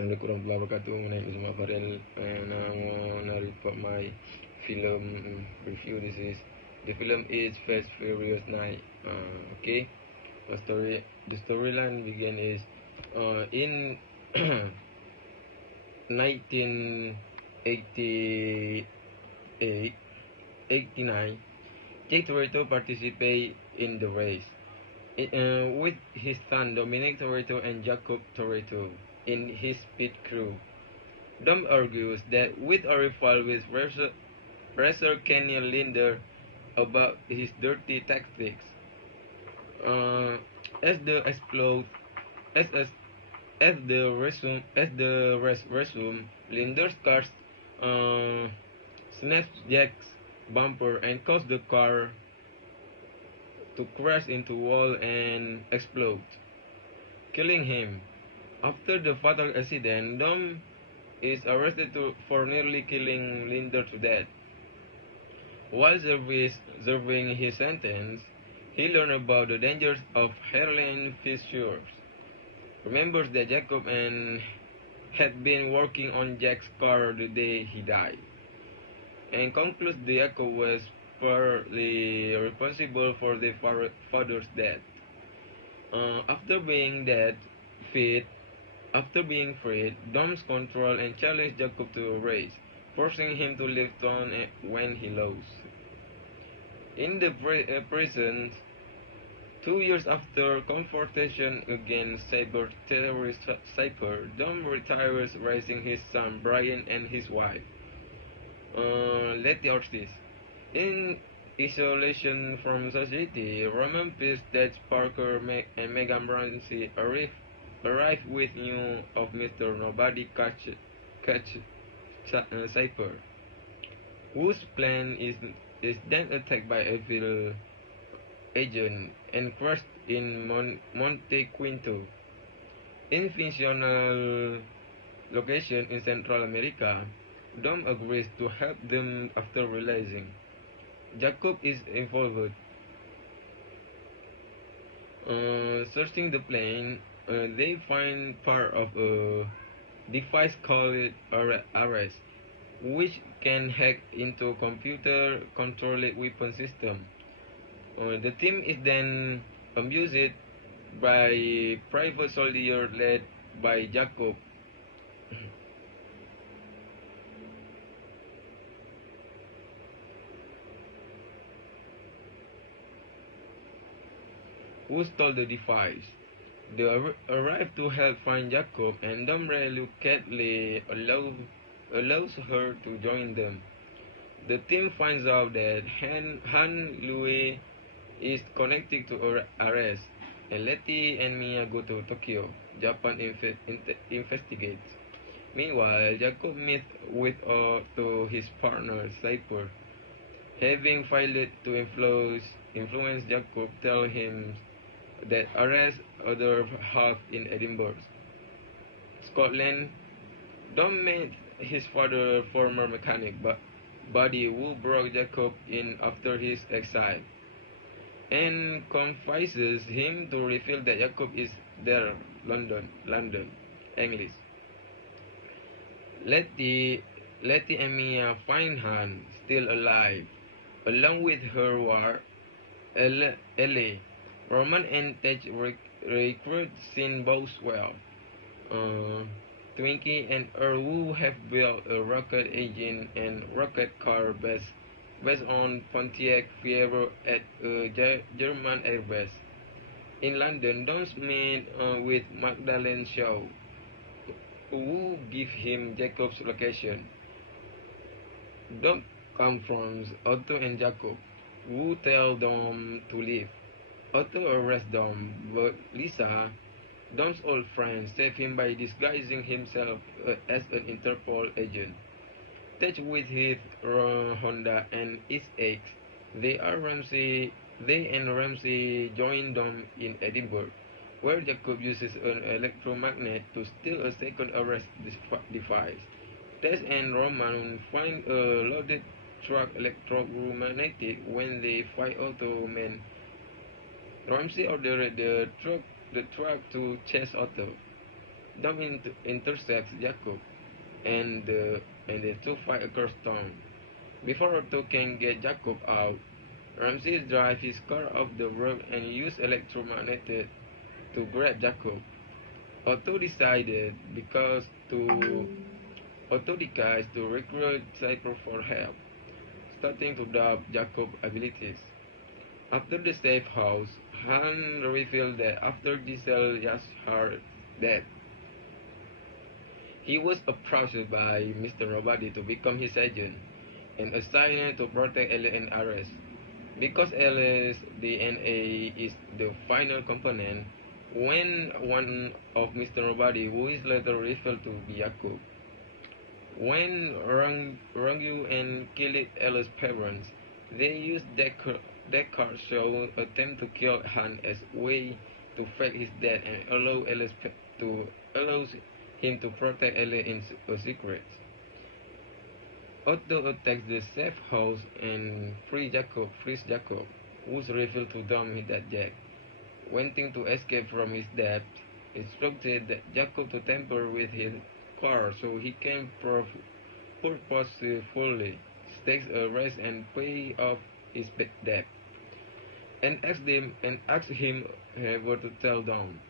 Assalamualaikum warahmatullahi wabarakatuh. My name is Farel, and I wanna report my film review. The film is Fast Furious 9. Okay, the storyline begin is in 1988 89. Jake Toretto participated in the race with his son Dominic Toretto and Jacob Toretto in his pit crew. Dom argues that with a rival with racer Kenny Linder about his dirty tactics. Uh, as the explode, as the race resume, Linder's car uh, snaps Jack's bumper and causes the car to crash into wall and explode, killing him. After the fatal accident, Dom is arrested for nearly killing Linder to death. While serving his sentence, he learned about the dangers of heroin fissures. Remembers that Jacob and had been working on Jack's car the day he died, and concludes that Jacob was partly responsible for the father's death. After being dead, fit, After being freed, Dom's control and challenged Jacob to a race, forcing him to leave town when he lost. In the prison, 2 years after confrontation against cyber terrorist Cypher, Dom retires, raising his son Brian and his wife, Letty Ortiz. In isolation from society, Roman peace that Parker and Megan Ramsey arrive with news of Mr. Nobody catch Cypher, whose plan is then attacked by evil agent and crushed in Monte Quinto. In fictional location in Central America, Dom agrees to help them after realizing Jacob is involved. Searching the plane, they find part of a device called Ares, which can hack into a computer-controlled weapon system. The team is then abused by private soldier led by Jacob, who stole the device. They arrive to help find Jacob, and Dom reluctantly allows her to join them. The team finds out that Han Louis is connected to Ares, and Letty and Mia go to Tokyo, Japan investigates. Meanwhile, Jacob meets with to his partner Cypher. Having failed to influence Jacob, tell him that Ares' other half in Edinburgh, Scotland. Dom met his father, former mechanic, Buddy, who brought Jacob in after his exile, and confides him to reveal that Jacob is there, London, English. Letty and Mia find Han still alive, along with her war, Ellie. Roman and Tej recruit Sin Boswell, uh, Twinkie and Earl, who have built a rocket engine and rocket car based on Pontiac Fiero at a German airbase. In London, Dons meet with Magdalene Shaw, who give him Jacob's location. Dom confronts Otto and Jacob, who tell Dom to leave. Otto arrests Dom, but Lisa, Dom's old friend, saves him by disguising himself as an Interpol agent. Attached with his Honda and its eggs, they and Ramsey join Dom in Edinburgh, where Jacob uses an electromagnet to steal a second arrest device. Tess and Roman find a loaded truck electromagnetic when they fight Otto men. Ramsey ordered the truck to chase Otto. Dom intercepts Jacob, and the two fight across town. Before Otto can get Jacob out, Ramses drives his car off the road and uses electromagnetic to grab Jacob. Otto decided because to Otto decides to recruit Cypher for help, starting to doubt Jacob's abilities. After the safe house, Han revealed that after Giselle Yashar's death, he was approached by Mr. Nobody to become his agent and assigned to protect Ellie and Ares. Because Ellie's DNA is the final component, when one of Mr. Nobody, who is later revealed to be Yakub, when Rangyu and killed Ellie's parents, they used Deckard show attempt to kill Han as way to fake his death and allows him to protect Ellie in a secret. Otto attacks the safe house and frees Jacob, who's revealed to Dom that Jack, wanting to escape from his debt, instructed Jacob to tamper with his car so he can purposefully take a rest and pay off his debt, and asked him never to tell Dom.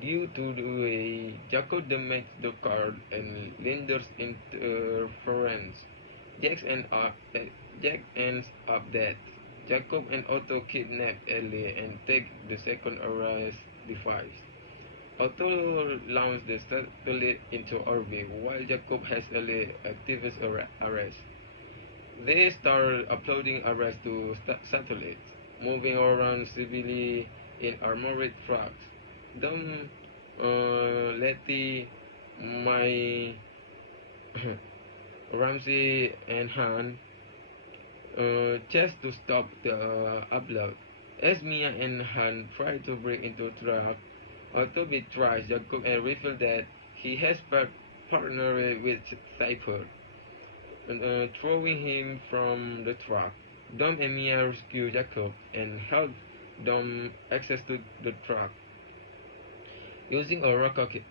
Due to the way Jacob damaged the car and Linder's interference, Jack ends up dead. Jacob and Otto kidnap Ellie and take the second arrest device. Otto launches the satellite into orbit while Jacob has Ellie activate arrest. They start uploading arrests to satellites, moving around civilly in armored trucks. Dom, Letty, my Ramsey and Han just to stop the upload. As Mia and Han try to break into the truck, Otto betrays Jacob and reveals that he has partnered with Cypher, throwing him from the truck. Dom and Mia rescue Jacob and help Dom access to the truck. Using a rocket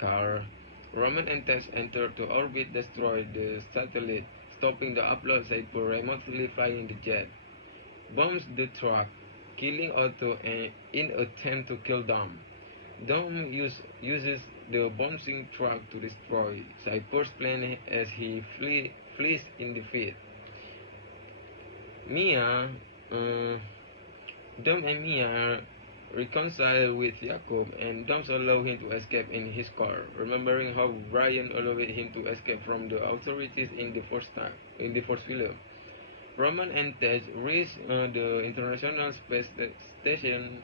car, Roman and Tess enter to orbit, destroy the satellite, stopping the upload Cypher remotely flying the jet. Bombs the truck, killing Otto and in attempt to kill Dom. Dom uses the bouncing truck to destroy Cypher's plane as he flees in defeat. Mia, Dom and Mia reconcile with Jacob and Dom allow him to escape in his car, remembering how Brian allowed him to escape from the authorities in the first film. Roman and Tej reach the International Space Station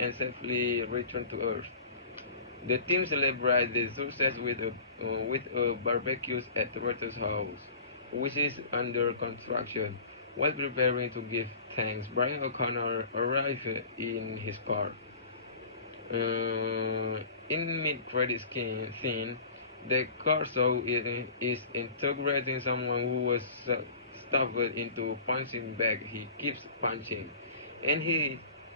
and safely return to Earth. The team celebrates the success with a barbecue at Roberto's house, which is under construction. While preparing to give thanks, Brian O'Connor arrives in his car. In mid-credit scene, the car show is integrating someone who was stuffed into punching bag. He keeps punching, and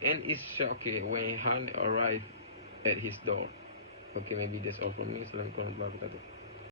is shocked when Han arrives at his door. Okay, maybe that's all from me. Assalamualaikum warahmatullahi wabarakatuh.